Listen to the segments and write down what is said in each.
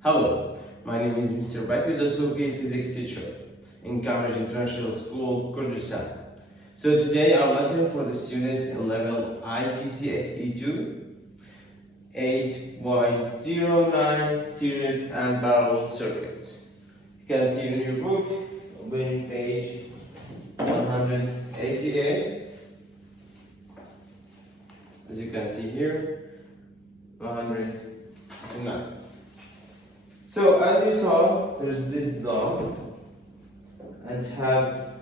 Hello, my name is Mr. Bakri Dasuki, physics teacher in Cambridge International School, Kurdistan. So today our lesson for the students in level IGCSE 2, 8.09 series and parallel circuits. You can see in your book, opening page 188. As you can see here, 109. So as you saw, there's this dome and have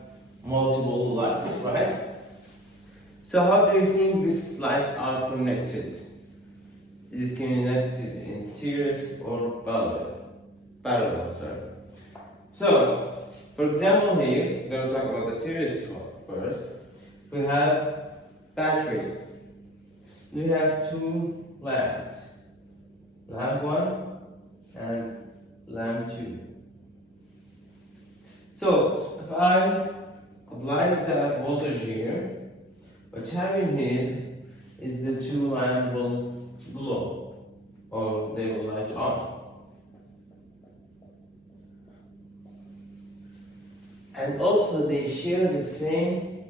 multiple lights, right? So how do you think these lights are connected? Is it connected in series or parallel? Parallel, sorry. So, for example here, we're going to talk about the series first. We have battery. We have two lamps, lamp 1 and lamp 2. So if I apply the voltage here, what's happening here is the two lamps will glow or they will light on. And also they share the same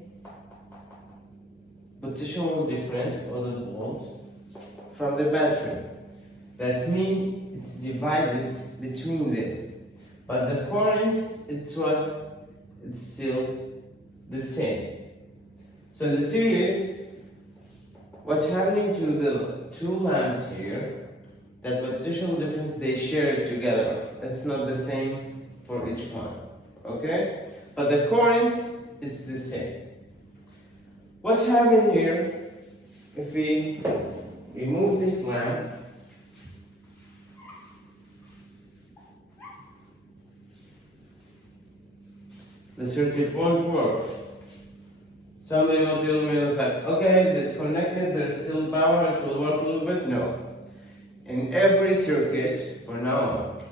potential difference or the volt from the battery. That means it's divided between them, but the current it's still the same. So in the series, what's happening to the two lamps here, that potential difference they share it together. It's not the same for each one, okay? But the current is the same. What's happening here if we remove this lamp? The circuit won't work. Somebody will tell me, it's like, okay, it's connected, there's still power, it will work a little bit. No. In every circuit, for now on,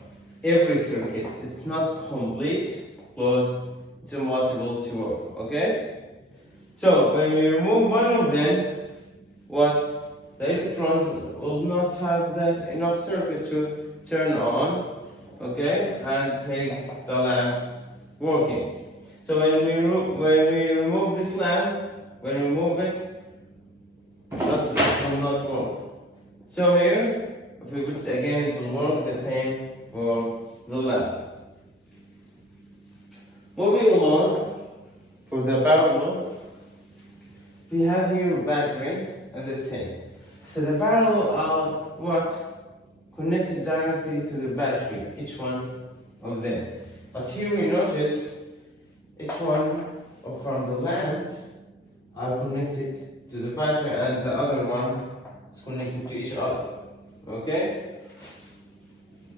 every circuit, it's not complete, closed, it's impossible to work, okay? So, when we remove one of them, what? The electrons will not have that enough circuit to turn on, okay, and make the lamp working. So when we remove this lamp, when we remove it, it will not work. So here, if we put it again, it will work the same for the lamp. Moving along, for the parabola, we have here a battery and the same. So the parabola are what? Connected directly to the battery, each one of them. But here we notice each one from the lamp are connected to the battery and the other one is connected to each other. Okay?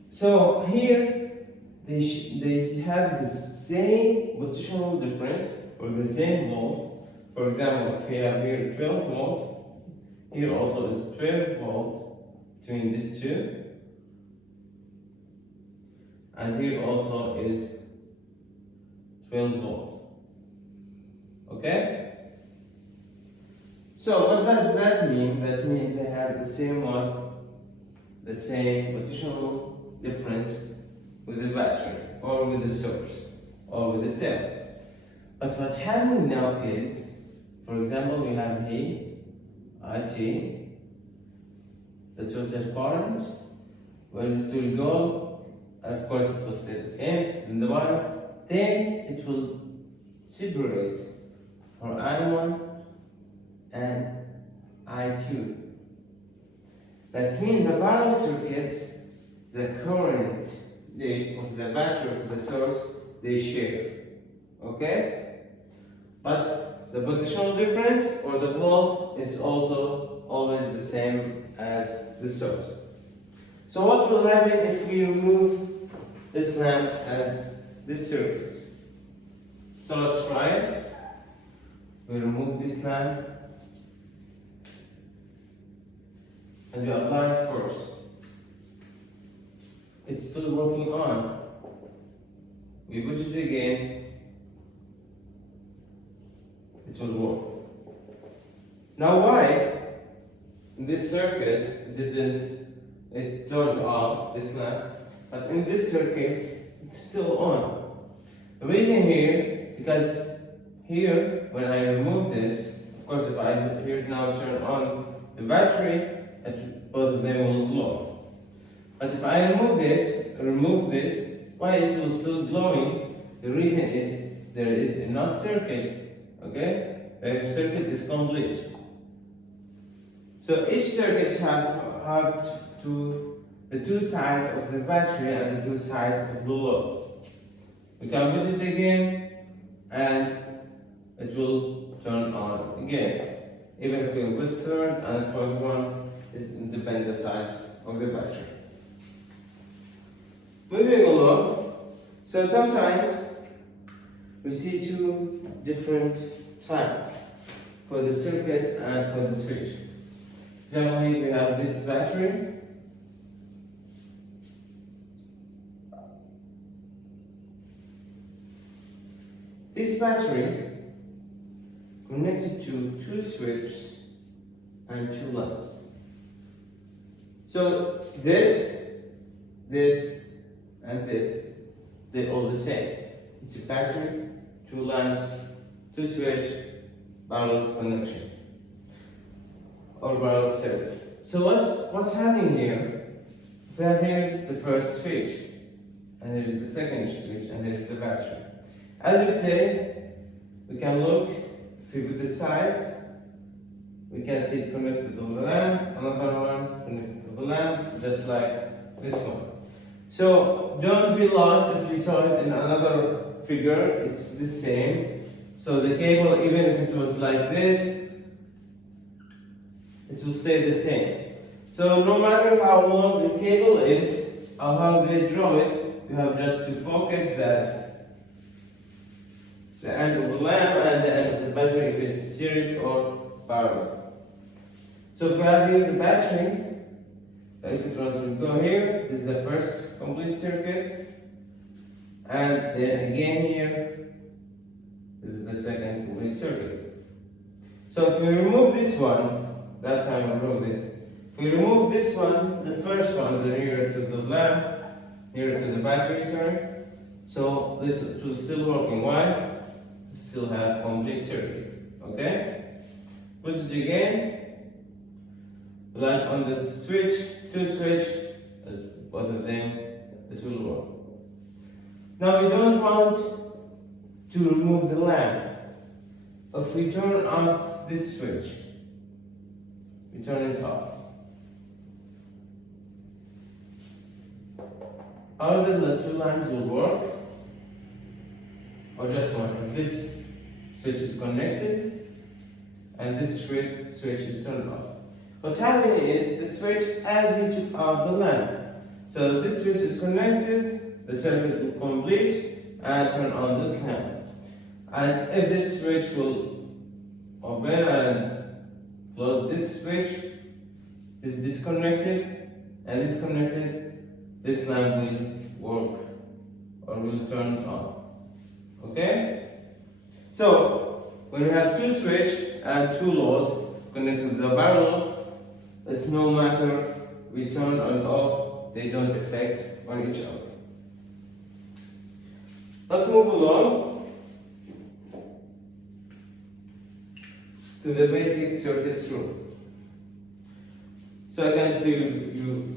So here they have the same potential difference or the same volt. For example, if we have here 12 volt, here also is 12 volt between these two, and here also is 12 volt. Okay? So what does that mean? That means they have the same one, the same potential difference with the battery or with the source or with the cell. But what's happening now is, for example, we have here IT, the total current, when it will go, of course it will stay the same in the wire. Then it will separate for I1 and I2. That means the parallel circuits, the current of the battery of the source, they share. Okay? But the potential difference or the volt is also always the same as the source. So what will happen if we remove this lamp as this circuit? So let's try it. We remove this lamp and we apply it first. It's still working on. We put it again, it will work. Now why this circuit didn't it turned off this lamp? but in this circuit, it's still on. The reason here, because here, when I remove this, of course, if I here now turn on the battery, both of them will glow. But if I remove this, why it will still glowing? The reason is there is enough circuit. Okay, the circuit is complete. So each circuit have the two sides of the battery and the two sides of the load. We can put it again, and it will turn on again. Even if we put third and fourth one, it depends the size of the battery. Moving along, so sometimes we see two different types for the circuits and for the switch. Example, here we have this battery. This battery connected to two switches and two lamps. So this, and this, they're all the same. It's a battery, two lamps, two switch, parallel connection, or parallel circuit. So what's happening here? We have here the first switch, and there's the second switch, and there's the battery. As we say, we can look, if we put the sides, we can see it's connected to the lamp, another one connected to the lamp, just like this one. So don't be lost if you saw it in another figure, it's the same. So the cable, even if it was like this, it will stay the same. So no matter how long the cable is, or how they draw it, you have just to focus that the end of the lamp and the end of the battery, if it's series or parallel. So if we have here the battery, the electrons will go here. This is the first complete circuit, and then again here, this is the second complete circuit. So if we remove this one, that time we remove this. If we remove this one, the first one is nearer to the lamp, nearer to the battery, sorry. So this will still working. Why? We still have complete circuit. Okay? Put it again. Light on the switch, two switch, both of them, it will work. Now we don't want to remove the lamp. If we turn off this switch, we turn it off. Either the two lamps will work, or just one. If this switch is connected, and this switch is turned off. What's happening is the switch as we took out the lamp. So this switch is connected, the circuit will complete and turn on this lamp. And if this switch will open and close this switch, is disconnected and disconnected, this lamp will work or will turn on. Okay? So when we have two switch and two loads connected to the parallel, it's no matter we turn on off, they don't affect on each other. Let's move along to the basic circuits rule. So I can see you